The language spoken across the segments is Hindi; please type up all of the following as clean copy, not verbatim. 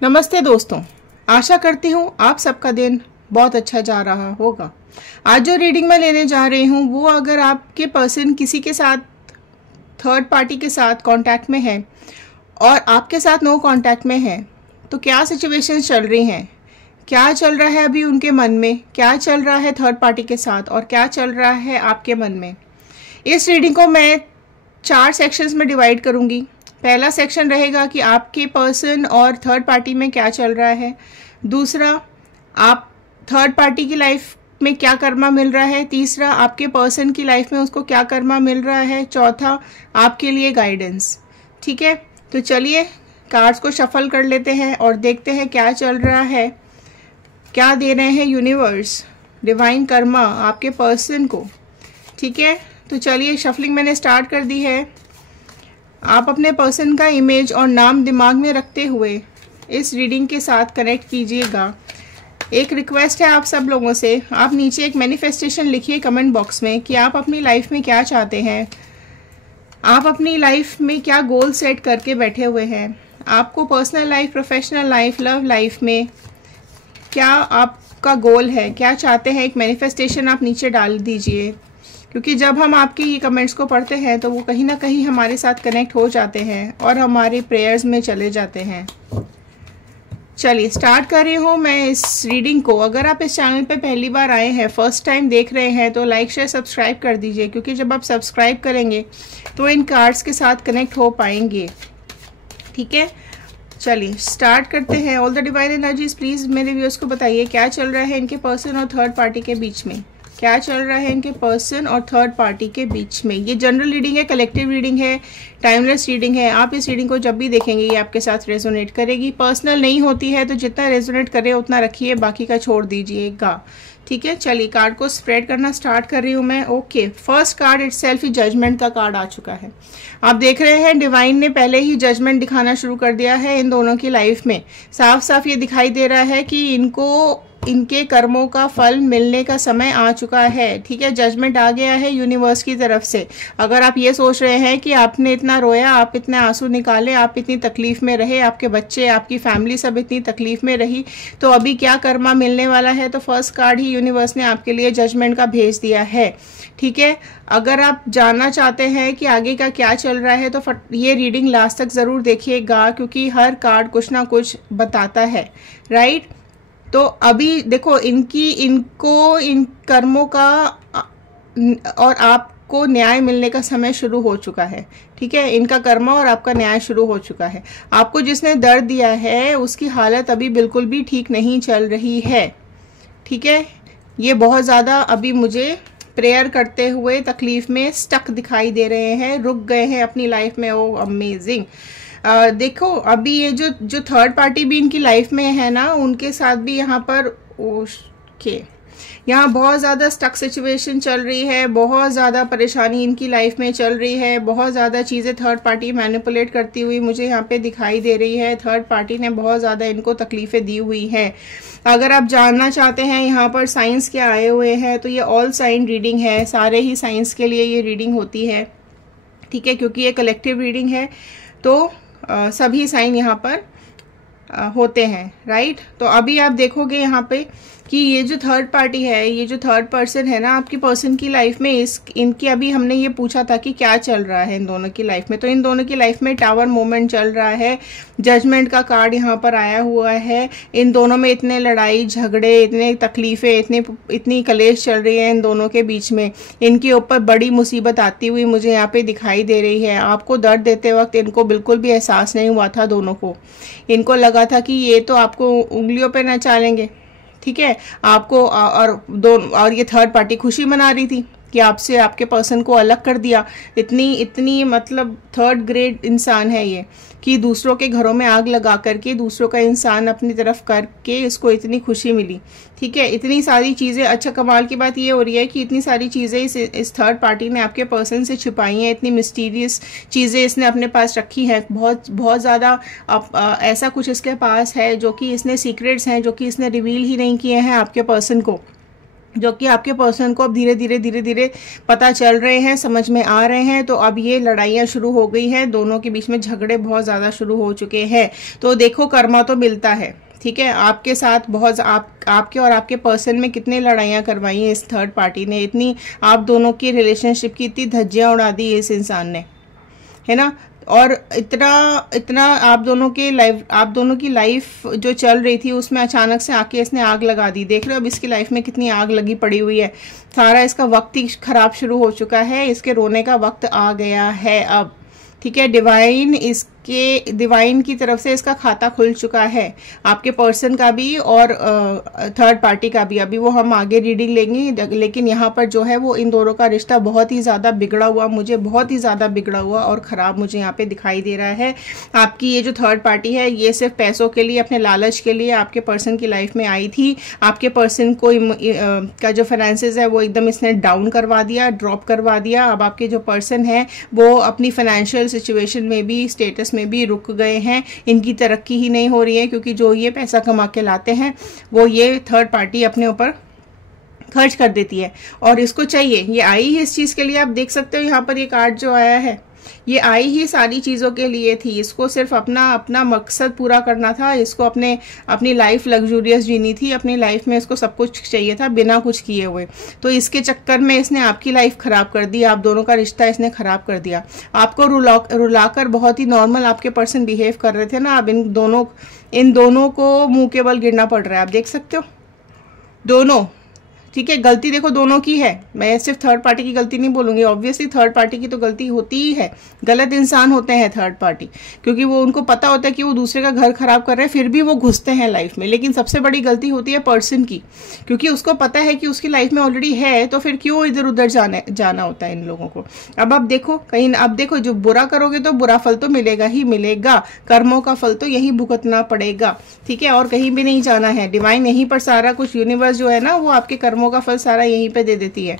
नमस्ते दोस्तों, आशा करती हूँ आप सबका दिन बहुत अच्छा जा रहा होगा। आज जो रीडिंग मैं लेने जा रही हूँ वो अगर आपके पर्सन किसी के साथ थर्ड पार्टी के साथ कांटेक्ट में है और आपके साथ नो कांटेक्ट में है तो क्या सिचुएशन चल रही हैं, क्या चल रहा है अभी उनके मन में, क्या चल रहा है थर्ड पार्टी के साथ और क्या चल रहा है आपके मन में। इस रीडिंग को मैं 4 सेक्शंस में डिवाइड करूँगी। पहला सेक्शन रहेगा कि आपके पर्सन और थर्ड पार्टी में क्या चल रहा है। दूसरा, आप थर्ड पार्टी की लाइफ में क्या कर्मा मिल रहा है। तीसरा, आपके पर्सन की लाइफ में उसको क्या कर्मा मिल रहा है। चौथा, आपके लिए गाइडेंस। ठीक है, तो चलिए कार्ड्स को शफल कर लेते हैं और देखते हैं क्या चल रहा है, क्या दे रहे हैं यूनिवर्स, डिवाइन कर्मा आपके पर्सन को। ठीक है, तो चलिए शफलिंग मैंने स्टार्ट कर दी है। आप अपने पर्सन का इमेज और नाम दिमाग में रखते हुए इस रीडिंग के साथ कनेक्ट कीजिएगा। एक रिक्वेस्ट है आप सब लोगों से, आप नीचे एक मैनिफेस्टेशन लिखिए कमेंट बॉक्स में कि आप अपनी लाइफ में क्या चाहते हैं, आप अपनी लाइफ में क्या गोल सेट करके बैठे हुए हैं। आपको personal life, professional life, love life में क्या आपका गोल है, क्या चाहते हैं। एक मैनिफेस्टेशन आप नीचे डाल दीजिए, क्योंकि जब हम आपके ये कमेंट्स को पढ़ते हैं तो वो कहीं ना कहीं हमारे साथ कनेक्ट हो जाते हैं और हमारे प्रेयर्स में चले जाते हैं। चलिए स्टार्ट कर रही हूँ मैं इस रीडिंग को। अगर आप इस चैनल पे पहली बार आए हैं, फर्स्ट टाइम देख रहे हैं, तो लाइक शेयर सब्सक्राइब कर दीजिए, क्योंकि जब आप सब्सक्राइब करेंगे तो इन कार्ड्स के साथ कनेक्ट हो पाएंगे। ठीक है, चलिए स्टार्ट करते हैं। All the divine energies please मेरे व्यूअर्स को बताइए क्या चल रहा है इनके पर्सन और थर्ड पार्टी के बीच में, क्या चल रहा है इनके पर्सन और थर्ड पार्टी के बीच में। ये जनरल रीडिंग है, कलेक्टिव रीडिंग है, टाइमलेस रीडिंग है। आप इस रीडिंग को जब भी देखेंगे ये आपके साथ रेजोनेट करेगी। पर्सनल नहीं होती है तो जितना रेजोनेट करे उतना रखिए, बाकी का छोड़ दीजिएगा। ठीक है, चलिए कार्ड को स्प्रेड करना स्टार्ट कर रही हूँ मैं। ओके, फर्स्ट कार्ड इटसेल्फ ही जजमेंट का कार्ड आ चुका है। आप देख रहे हैं डिवाइन ने पहले ही जजमेंट दिखाना शुरू कर दिया है इन दोनों की लाइफ में। साफ साफ ये दिखाई दे रहा है कि इनको इनके कर्मों का फल मिलने का समय आ चुका है। ठीक है, जजमेंट आ गया है यूनिवर्स की तरफ से। अगर आप ये सोच रहे हैं कि आपने इतना रोया, आप इतने आंसू निकाले, आप इतनी तकलीफ में रहे, आपके बच्चे, आपकी फैमिली सब इतनी तकलीफ में रही, तो अभी क्या कर्मा मिलने वाला है, तो फर्स्ट कार्ड ही यूनिवर्स ने आपके लिए जजमेंट का भेज दिया है। ठीक है, अगर आप जानना चाहते हैं कि आगे का क्या चल रहा है तो ये रीडिंग लास्ट तक ज़रूर देखिएगा, क्योंकि हर कार्ड कुछ ना कुछ बताता है। राइट, तो अभी देखो इनको इन कर्मों का और आपको न्याय मिलने का समय शुरू हो चुका है। ठीक है, इनका कर्म और आपका न्याय शुरू हो चुका है। आपको जिसने दर्द दिया है उसकी हालत अभी बिल्कुल भी ठीक नहीं चल रही है। ठीक है, ये बहुत ज़्यादा अभी मुझे प्रेयर करते हुए तकलीफ में स्टक दिखाई दे रहे हैं, रुक गए हैं अपनी लाइफ में। ओ अमेजिंग। देखो अभी ये जो थर्ड पार्टी भी इनकी लाइफ में है ना, उनके साथ भी यहाँ पर यहाँ बहुत ज़्यादा स्टक सिचुएशन चल रही है, बहुत ज़्यादा परेशानी इनकी लाइफ में चल रही है, बहुत ज़्यादा चीज़ें थर्ड पार्टी मैनिपुलेट करती हुई मुझे यहाँ पे दिखाई दे रही है। थर्ड पार्टी ने बहुत ज़्यादा इनको तकलीफ़ें दी हुई हैं। अगर आप जानना चाहते हैं यहाँ पर साइंस क्या आए हुए हैं, तो ये ऑल साइन रीडिंग है, सारे ही साइंस के लिए ये रीडिंग होती है। ठीक है, क्योंकि ये कलेक्टिव रीडिंग है तो सभी साइन यहाँ पर होते हैं। राइट, तो अभी आप देखोगे यहाँ पे कि ये जो थर्ड पार्टी है, ये जो थर्ड पर्सन है ना आपकी पर्सन की लाइफ में, इनकी अभी हमने ये पूछा था कि क्या चल रहा है इन दोनों की लाइफ में, तो इन दोनों की लाइफ में टावर मोमेंट चल रहा है। जजमेंट का कार्ड यहाँ पर आया हुआ है। इन दोनों में इतने लड़ाई झगड़े, इतने तकलीफें, इतनी कलेश चल रही है इन दोनों के बीच में। इनके ऊपर बड़ी मुसीबत आती हुई मुझे यहाँ पे दिखाई दे रही है। आपको दर्द देते वक्त इनको बिल्कुल भी एहसास नहीं हुआ था दोनों को। इनको लगा था कि ये तो आपको उंगलियों पे नचालेंगे। ठीक है, आपको और ये थर्ड पार्टी खुशी मना रही थी कि आपसे आपके पर्सन को अलग कर दिया। इतनी मतलब थर्ड ग्रेड इंसान है ये कि दूसरों के घरों में आग लगा करके दूसरों का इंसान अपनी तरफ करके इसको इतनी खुशी मिली। ठीक है, इतनी सारी चीज़ें। अच्छा, कमाल की बात ये हो रही है कि इतनी सारी चीज़ें इस थर्ड पार्टी ने आपके पर्सन से छिपाई हैं। इतनी मिस्टीरियस चीज़ें इसने अपने पास रखी हैं, बहुत ज़्यादा। ऐसा कुछ इसके पास है जो कि इसने सीक्रेट्स हैं जो कि इसने रिवील ही नहीं किए हैं आपके पर्सन को। जो कि आपके पर्सन को अब धीरे धीरे पता चल रहे हैं, समझ में आ रहे हैं। तो अब ये लड़ाइयाँ शुरू हो गई हैं, दोनों के बीच में झगड़े बहुत ज़्यादा शुरू हो चुके हैं। तो देखो कर्मा तो मिलता है, ठीक है। आपके साथ बहुत आपके और आपके पर्सन में कितनी लड़ाइयाँ करवाई हैं इस थर्ड पार्टी ने, इतनी आप दोनों की रिलेशनशिप की इतनी धज्जियाँ उड़ा दी इस इंसान ने, है ना। और इतना आप दोनों की लाइफ जो चल रही थी उसमें अचानक से आके इसने आग लगा दी। देख रहे हो अब इसकी लाइफ में कितनी आग लगी पड़ी हुई है। सारा इसका वक्त ही खराब शुरू हो चुका है, इसके रोने का वक्त आ गया है अब, ठीक है। डिवाइन की तरफ से इसका खाता खुल चुका है, आपके पर्सन का भी और थर्ड पार्टी का भी। अभी वो हम आगे रीडिंग लेंगे, लेकिन यहाँ पर जो है वो इन दोनों का रिश्ता बहुत ही ज़्यादा बिगड़ा हुआ, मुझे बहुत ही ज़्यादा बिगड़ा हुआ और ख़राब मुझे यहाँ पे दिखाई दे रहा है। आपकी ये जो थर्ड पार्टी है ये सिर्फ पैसों के लिए, अपने लालच के लिए आपके पर्सन की लाइफ में आई थी। आपके पर्सन को का जो फाइनेंसेस है वो एकदम इसने डाउन करवा दिया, ड्रॉप करवा दिया। अब आपके जो पर्सन है वो अपनी फाइनेंशियल सिचुएशन में भी, स्टेटस में भी रुक गए हैं। इनकी तरक्की ही नहीं हो रही है, क्योंकि जो ये पैसा कमा के लाते हैं वो ये थर्ड पार्टी अपने ऊपर खर्च कर देती है, और इसको चाहिए। ये आई ही इस चीज़ के लिए, आप देख सकते हो यहाँ पर ये कार्ड जो आया है, ये आई ही सारी चीज़ों के लिए थी। इसको सिर्फ अपना मकसद पूरा करना था, इसको अपनी लाइफ लग्जूरियस जीनी थी, अपनी लाइफ में इसको सब कुछ चाहिए था बिना कुछ किए हुए। तो इसके चक्कर में इसने आपकी लाइफ खराब कर दी, आप दोनों का रिश्ता इसने खराब कर दिया। आपको रुलाकर बहुत ही नॉर्मल आपके पर्सन बिहेव कर रहे थे ना, अब इन दोनों को मुंह के बल गिरना पड़ रहा है। आप देख सकते हो दोनों, ठीक है। गलती देखो दोनों की है, मैं सिर्फ थर्ड पार्टी की गलती नहीं बोलूंगी, ऑब्वियसली थर्ड पार्टी की तो गलती होती ही है। गलत इंसान होते हैं थर्ड पार्टी, क्योंकि वो उनको पता होता है कि वो दूसरे का घर खराब कर रहे हैं, फिर भी वो घुसते हैं लाइफ में। लेकिन सबसे बड़ी गलती होती है पर्सन की, क्योंकि उसको पता है कि उसकी लाइफ में ऑलरेडी है, तो फिर क्यों इधर उधर जाना होता है इन लोगों को। अब देखो जो बुरा करोगे तो बुरा फल तो मिलेगा ही मिलेगा, कर्मों का फल तो यही भुगतना पड़ेगा, ठीक है। और कहीं भी नहीं जाना है, डिवाइन यहीं पर सारा कुछ, यूनिवर्स जो है ना वो आपके कर्मों का फल सारा यहीं पे दे देती है।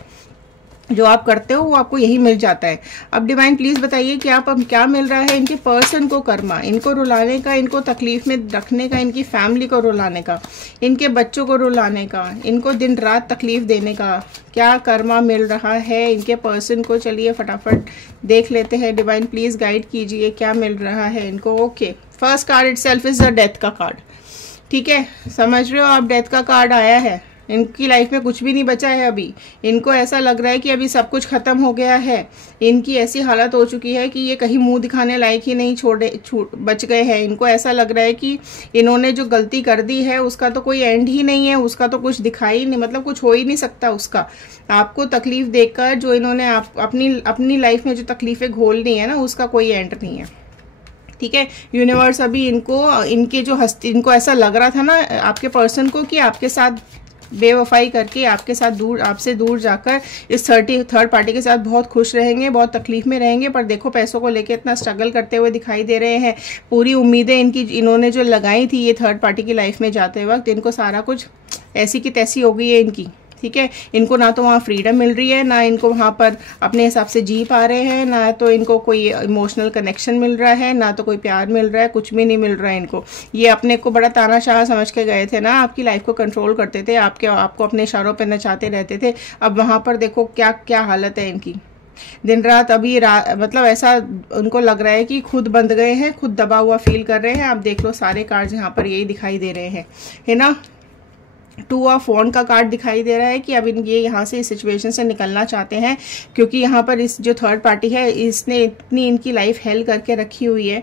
जो आप करते हो वो आपको यही मिल जाता है। अब डिवाइन प्लीज बताइए कि आप अब क्या मिल रहा है इनके पर्सन को कर्मा, इनको रुलाने का, इनको तकलीफ में रखने का, इनकी फैमिली को रुलाने का, इनके बच्चों को रुलाने का, इनको दिन रात तकलीफ देने का क्या कर्मा मिल रहा है इनके पर्सन को। चलिए फटाफट देख लेते हैं। डिवाइन प्लीज गाइड कीजिए क्या मिल रहा है इनको। Okay, first card itself is the death का कार्ड, ठीक है। समझ रहे हो आप, डेथ का कार्ड आया है। इनकी लाइफ में कुछ भी नहीं बचा है अभी। इनको ऐसा लग रहा है कि अभी सब कुछ खत्म हो गया है। इनकी ऐसी हालत हो चुकी है कि ये कहीं मुंह दिखाने लायक ही नहीं बच गए हैं। इनको ऐसा लग रहा है कि इन्होंने जो गलती कर दी है उसका तो कोई एंड ही नहीं है, उसका तो कुछ दिखाई नहीं, मतलब कुछ हो ही नहीं सकता उसका। आपको तकलीफ देकर जो इन्होंने अपनी लाइफ में जो तकलीफें घोलनी है ना, उसका कोई एंड नहीं है, ठीक है। यूनिवर्स अभी इनको ऐसा लग रहा था ना आपके पर्सन को कि आपके साथ बेवफाई करके आपसे दूर जाकर इस थर्ड पार्टी के साथ बहुत खुश रहेंगे, बहुत तकलीफ में रहेंगे। पर देखो पैसों को लेके इतना स्ट्रगल करते हुए दिखाई दे रहे हैं। पूरी उम्मीदें इन्होंने जो लगाई थी ये थर्ड पार्टी की लाइफ में जाते वक्त, इनको सारा कुछ ऐसी की तैसी हो गई है इनकी, ठीक है। इनको ना तो वहाँ फ्रीडम मिल रही है, ना इनको वहाँ पर अपने हिसाब से जी पा रहे हैं, ना तो इनको कोई इमोशनल कनेक्शन मिल रहा है, ना तो कोई प्यार मिल रहा है, कुछ भी नहीं मिल रहा है इनको। ये अपने को बड़ा तानाशाह समझ के गए थे ना, आपकी लाइफ को कंट्रोल करते थे, आपको अपने इशारों पर नचाते रहते थे। अब वहाँ पर देखो क्या क्या हालत है इनकी। दिन रात अभी मतलब ऐसा उनको लग रहा है कि खुद बंध गए हैं, खुद दबा हुआ फील कर रहे हैं। आप देख लो सारे कार्ड्स यहाँ पर यही दिखाई दे रहे हैं, है ना। 2 ऑफ वॉन्ड का कार्ड दिखाई दे रहा है कि अब ये यहाँ से इस सिचुएशन से निकलना चाहते हैं, क्योंकि यहाँ पर इस जो थर्ड पार्टी है इसने इतनी इनकी लाइफ हेल करके रखी हुई है।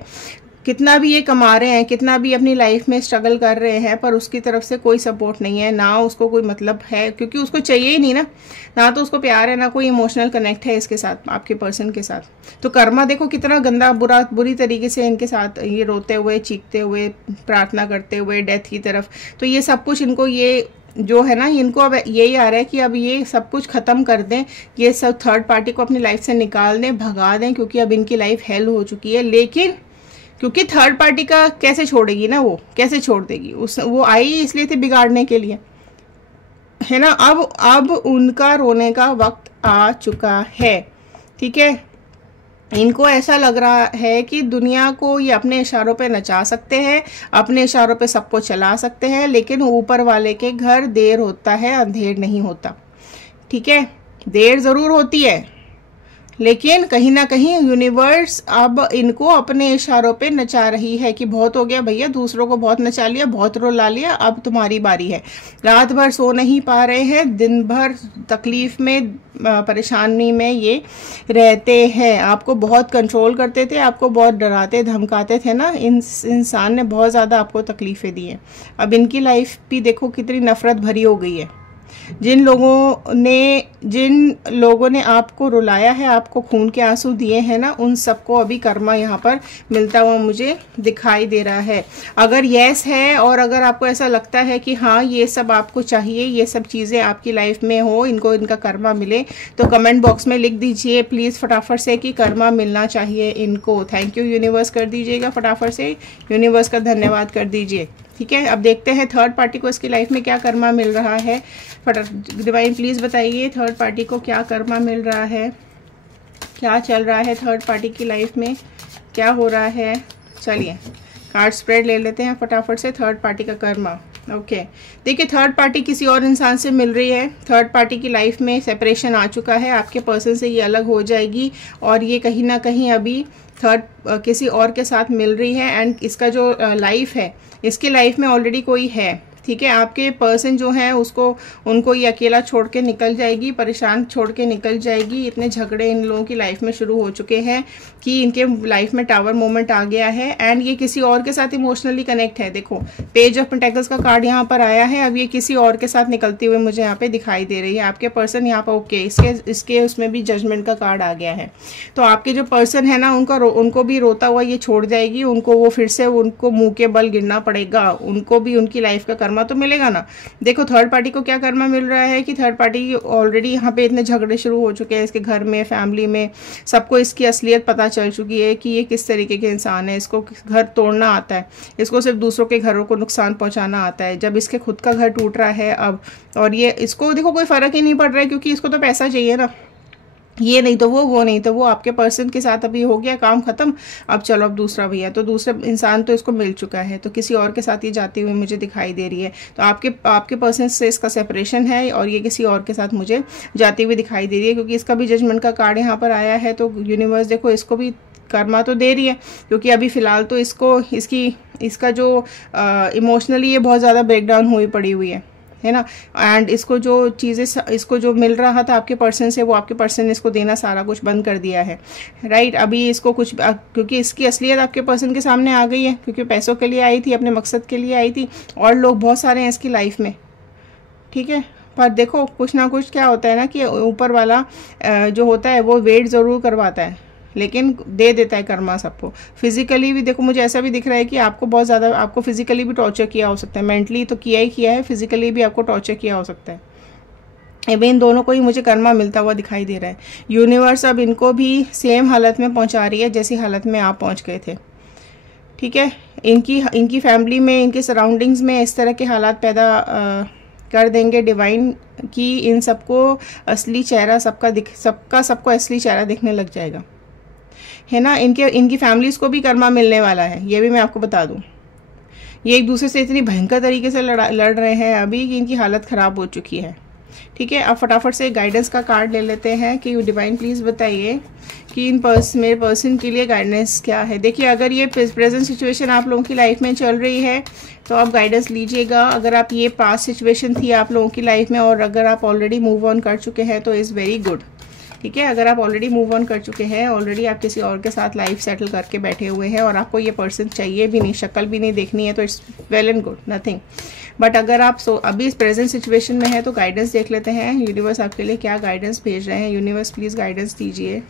कितना भी ये कमा रहे हैं, कितना भी अपनी लाइफ में स्ट्रगल कर रहे हैं, पर उसकी तरफ से कोई सपोर्ट नहीं है, ना उसको कोई मतलब है, क्योंकि उसको चाहिए ही नहीं ना तो उसको प्यार है, ना कोई इमोशनल कनेक्ट है इसके साथ, आपके पर्सन के साथ। तो कर्मा देखो कितना गंदा बुरी तरीके से इनके साथ ये रोते हुए, चीखते हुए, प्रार्थना करते हुए डेथ की तरफ। तो ये सब कुछ इनको ये जो है ना, इनको अब यही आ रहा है कि अब ये सब कुछ ख़त्म कर दें, ये सब थर्ड पार्टी को अपनी लाइफ से निकाल दें, भगा दें, क्योंकि अब इनकी लाइफ हेल हो चुकी है। लेकिन क्योंकि थर्ड पार्टी का कैसे छोड़ेगी ना, वो कैसे छोड़ देगी, वो आई इसलिए थी बिगाड़ने के लिए, है ना। अब उनका रोने का वक्त आ चुका है, ठीक है। इनको ऐसा लग रहा है कि दुनिया को ये अपने इशारों पे नचा सकते हैं, अपने इशारों पे सबको चला सकते हैं, लेकिन ऊपर वाले के घर देर होता है अंधेर नहीं होता। ठीक है, देर ज़रूर होती है, लेकिन कहीं ना कहीं यूनिवर्स अब इनको अपने इशारों पे नचा रही है कि बहुत हो गया भैया, दूसरों को बहुत नचा लिया, बहुत रुला लिया, अब तुम्हारी बारी है। रात भर सो नहीं पा रहे हैं, दिन भर तकलीफ में, परेशानी में ये रहते हैं। आपको बहुत कंट्रोल करते थे, आपको बहुत डराते धमकाते थे ना, इंसान ने बहुत ज़्यादा आपको तकलीफ़ें दी हैं। अब इनकी लाइफ भी देखो कितनी नफ़रत भरी हो गई है। जिन लोगों ने आपको रुलाया है, आपको खून के आंसू दिए हैं ना, उन सबको अभी कर्मा यहाँ पर मिलता हुआ मुझे दिखाई दे रहा है। अगर यस है और अगर आपको ऐसा लगता है कि हाँ ये सब आपको चाहिए, ये सब चीज़ें आपकी लाइफ में हो, इनको इनका कर्मा मिले, तो कमेंट बॉक्स में लिख दीजिए प्लीज़ फटाफट से कि कर्मा मिलना चाहिए इनको। थैंक यू यूनिवर्स कर दीजिएगा, फटाफट से यूनिवर्स का धन्यवाद कर दीजिए। ठीक है, अब देखते हैं थर्ड पार्टी को इसकी लाइफ में क्या कर्मा मिल रहा है। डिवाइन प्लीज़ बताइए थर्ड पार्टी को क्या कर्मा मिल रहा है, क्या चल रहा है थर्ड पार्टी की लाइफ में, क्या हो रहा है। चलिए कार्ड स्प्रेड ले लेते हैं फटाफट से, थर्ड पार्टी का कर्मा। ओके, देखिए थर्ड पार्टी किसी और इंसान से मिल रही है। थर्ड पार्टी की लाइफ में सेपरेशन आ चुका है, आपके पर्सन से ये अलग हो जाएगी और ये कहीं ना कहीं अभी थर्ड किसी और के साथ मिल रही है। एंड इसका जो लाइफ है, इसकी लाइफ में ऑलरेडी कोई है। ठीक है, आपके पर्सन जो है उनको ये अकेला छोड़ के निकल जाएगी, परेशान छोड़ के निकल जाएगी। इतने झगड़े इन लोगों की लाइफ में शुरू हो चुके हैं कि इनके लाइफ में टावर मोमेंट आ गया है। एंड ये किसी और के साथ इमोशनली कनेक्ट है। देखो पेज ऑफ पेंटेकल्स का कार्ड यहाँ पर आया है, अब ये किसी और के साथ निकलते हुए मुझे यहाँ पे दिखाई दे रही है। आपके पर्सन यहाँ पर ओके, इसके उसमें भी जजमेंट का कार्ड आ गया है। तो आपके जो पर्सन है ना, उनको भी रोता हुआ ये छोड़ जाएगी, उनको वो फिर से उनको मुँह के बल गिरना पड़ेगा, उनको भी उनकी लाइफ का कर्मा तो मिलेगा ना। देखो थर्ड पार्टी को क्या कर्मा मिल रहा है कि थर्ड पार्टी ऑलरेडी यहाँ पे इतने झगड़े शुरू हो चुके हैं, इसके घर में, फैमिली में, सबको इसकी असलियत पता चल चुकी है कि ये किस तरीके के इंसान है। इसको घर तोड़ना आता है, इसको सिर्फ दूसरों के घरों को नुकसान पहुंचाना आता है। जब इसके खुद का घर टूट रहा है अब, और ये इसको देखो कोई फर्क ही नहीं पड़ रहा है, क्योंकि इसको तो पैसा चाहिए ना, ये नहीं तो वो नहीं तो वो। आपके पर्सन के साथ अभी हो गया काम खत्म, अब चलो अब दूसरा भैया, तो दूसरा इंसान तो इसको मिल चुका है, तो किसी और के साथ ये जाती हुई मुझे दिखाई दे रही है। तो आपके पर्सन से इसका सेपरेशन है और ये किसी और के साथ मुझे जाती हुई दिखाई दे रही है, क्योंकि इसका भी जजमेंट का कार्ड यहाँ पर आया है। तो यूनिवर्स देखो इसको भी कर्मा तो दे रही है, क्योंकि अभी फिलहाल तो इसका जो इमोशनली ये बहुत ज़्यादा ब्रेकडाउन हुई पड़ी हुई है ना। एंड इसको जो चीज़ें, इसको जो मिल रहा था आपके पर्सन से, वो आपके पर्सन ने इसको देना सारा कुछ बंद कर दिया है। राइट, अभी इसको कुछ, क्योंकि इसकी असलियत आपके पर्सन के सामने आ गई है, क्योंकि पैसों के लिए आई थी, अपने मकसद के लिए आई थी, और लोग बहुत सारे हैं इसकी लाइफ में। ठीक है, पर देखो कुछ ना कुछ क्या होता है ना कि ऊपर वाला जो होता है वो वेट ज़रूर करवाता है, लेकिन दे देता है कर्मा सबको। फिजिकली भी देखो मुझे ऐसा भी दिख रहा है कि आपको बहुत ज़्यादा, आपको फिजिकली भी टॉर्चर किया हो सकता है, मेंटली तो किया ही किया है, फिजिकली भी आपको टॉर्चर किया हो सकता है। इन दोनों को ही मुझे कर्मा मिलता हुआ दिखाई दे रहा है। यूनिवर्स अब इनको भी सेम हालत में पहुंचा रही है जैसी हालत में आप पहुंच गए थे। ठीक है, इनकी फैमिली में, इनके सराउंडिंग्स में इस तरह के हालात पैदा कर देंगे डिवाइन कि इन सबको असली चेहरा सबको असली चेहरा दिखने लग जाएगा, है ना। इनकी फैमिलीज को भी कर्मा मिलने वाला है, ये भी मैं आपको बता दूं। ये एक दूसरे से इतनी भयंकर तरीके से लड़ रहे हैं अभी कि इनकी हालत ख़राब हो चुकी है। ठीक है, अब फटाफट से गाइडेंस का कार्ड ले लेते हैं कि डिवाइन प्लीज़ बताइए कि मेरे पर्सन के लिए गाइडेंस क्या है। देखिए अगर ये प्रेजेंट सिचुएशन आप लोगों की लाइफ में चल रही है तो आप गाइडेंस लीजिएगा। अगर आप ये पास्ट सिचुएशन थी आप लोगों की लाइफ में और अगर आप ऑलरेडी मूव ऑन कर चुके हैं तो इज़ वेरी गुड। ठीक है, अगर आप ऑलरेडी मूव ऑन कर चुके हैं, ऑलरेडी आप किसी और के साथ लाइफ सेटल करके बैठे हुए हैं और आपको ये पर्सन चाहिए भी नहीं, शक्ल भी नहीं देखनी है, तो it's well and good, nothing. But अगर आप अभी इस प्रेजेंट सिचुएशन में है तो गाइडेंस देख लेते हैं यूनिवर्स आपके लिए क्या गाइडेंस भेज रहे हैं। यूनिवर्स प्लीज़ गाइडेंस दीजिए।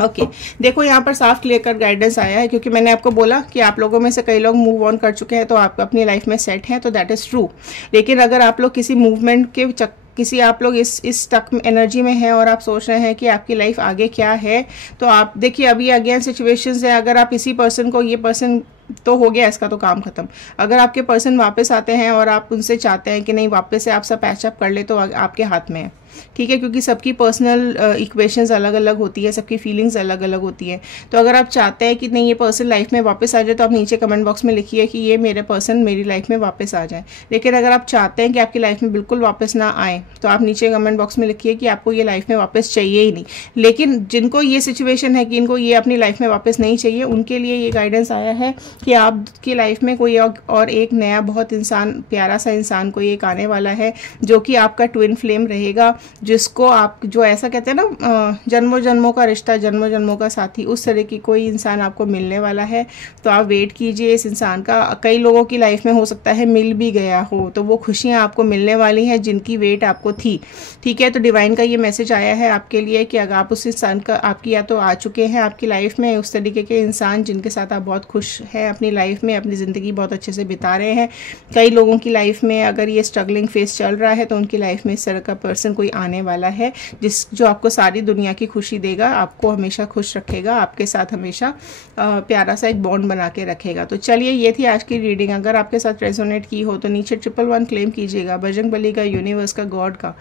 ओके, देखो यहाँ पर साफ क्लियर कट गाइडेंस आया है, क्योंकि मैंने आपको बोला कि आप लोगों में से कई लोग मूव ऑन कर चुके हैं तो आप अपनी लाइफ में सेट हैं, तो दैट इज़ ट्रू। लेकिन अगर आप लोग किसी मूवमेंट के आप लोग इस स्टक एनर्जी में हैं और आप सोच रहे हैं कि आपकी लाइफ आगे क्या है, तो आप देखिए अभी अगेन सिचुएशंस है। अगर आप इसी पर्सन को, ये पर्सन तो हो गया, इसका तो काम खत्म। अगर आपके पर्सन वापस आते हैं और आप उनसे चाहते हैं कि नहीं वापस से आप सब पैचअप कर ले, तो आपके हाथ में है। ठीक है, क्योंकि सबकी पर्सनल इक्वेशंस अलग अलग होती है, सबकी फीलिंग्स अलग अलग होती है। तो अगर आप चाहते हैं कि नहीं ये पर्सन लाइफ में वापस आ जाए, तो आप नीचे कमेंट बॉक्स में लिखिए कि ये मेरे पर्सन मेरी लाइफ में वापस आ जाए। लेकिन अगर आप चाहते हैं कि आपकी लाइफ में बिल्कुल वापस ना आए, तो आप नीचे कमेंट बॉक्स में लिखिए कि आपको ये लाइफ में वापस चाहिए ही नहीं। लेकिन जिनको ये सिचुएशन है कि इनको ये अपनी लाइफ में वापस नहीं चाहिए, उनके लिए ये गाइडेंस आया है कि आपकी लाइफ में कोई और एक नया बहुत इंसान, प्यारा सा इंसान कोई एक आने वाला है, जो कि आपका ट्विन फ्लेम रहेगा, जिसको आप, जो ऐसा कहते हैं ना जन्मों जन्मों का रिश्ता, जन्मों जन्मों का साथी, उस तरह की कोई इंसान आपको मिलने वाला है। तो आप वेट कीजिए इस इंसान का। कई लोगों की लाइफ में हो सकता है मिल भी गया हो, तो वो खुशियाँ आपको मिलने वाली हैं जिनकी वेट आपको थी। ठीक है, तो डिवाइन का ये मैसेज आया है आपके लिए कि अगर आप उस इंसान का, आपकी या तो आ चुके हैं आपकी लाइफ में उस तरीके के इंसान जिनके साथ आप बहुत खुश हैं अपनी लाइफ में, अपनी ज़िंदगी बहुत अच्छे से बिता रहे हैं। कई लोगों की लाइफ में अगर ये स्ट्रगलिंग फेस चल रहा है, तो उनकी लाइफ में इस तरह का पर्सन कोई आने वाला है जो आपको सारी दुनिया की खुशी देगा, आपको हमेशा खुश रखेगा, आपके साथ हमेशा प्यारा सा एक बॉन्ड बना के रखेगा। तो चलिए, ये थी आज की रीडिंग। अगर आपके साथ रेजोनेट की हो तो नीचे 111 क्लेम कीजिएगा, बजरंग बली का, यूनिवर्स का, गॉड का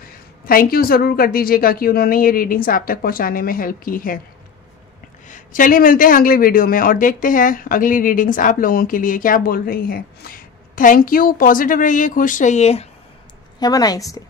थैंक यू ज़रूर कर दीजिएगा कि उन्होंने ये रीडिंग्स आप तक पहुँचाने में हेल्प की है। चलिए मिलते हैं अगले वीडियो में और देखते हैं अगली रीडिंग्स आप लोगों के लिए क्या बोल रही हैं। थैंक यू, पॉजिटिव रहिए, खुश रहिए, हैव अ नाइस डे।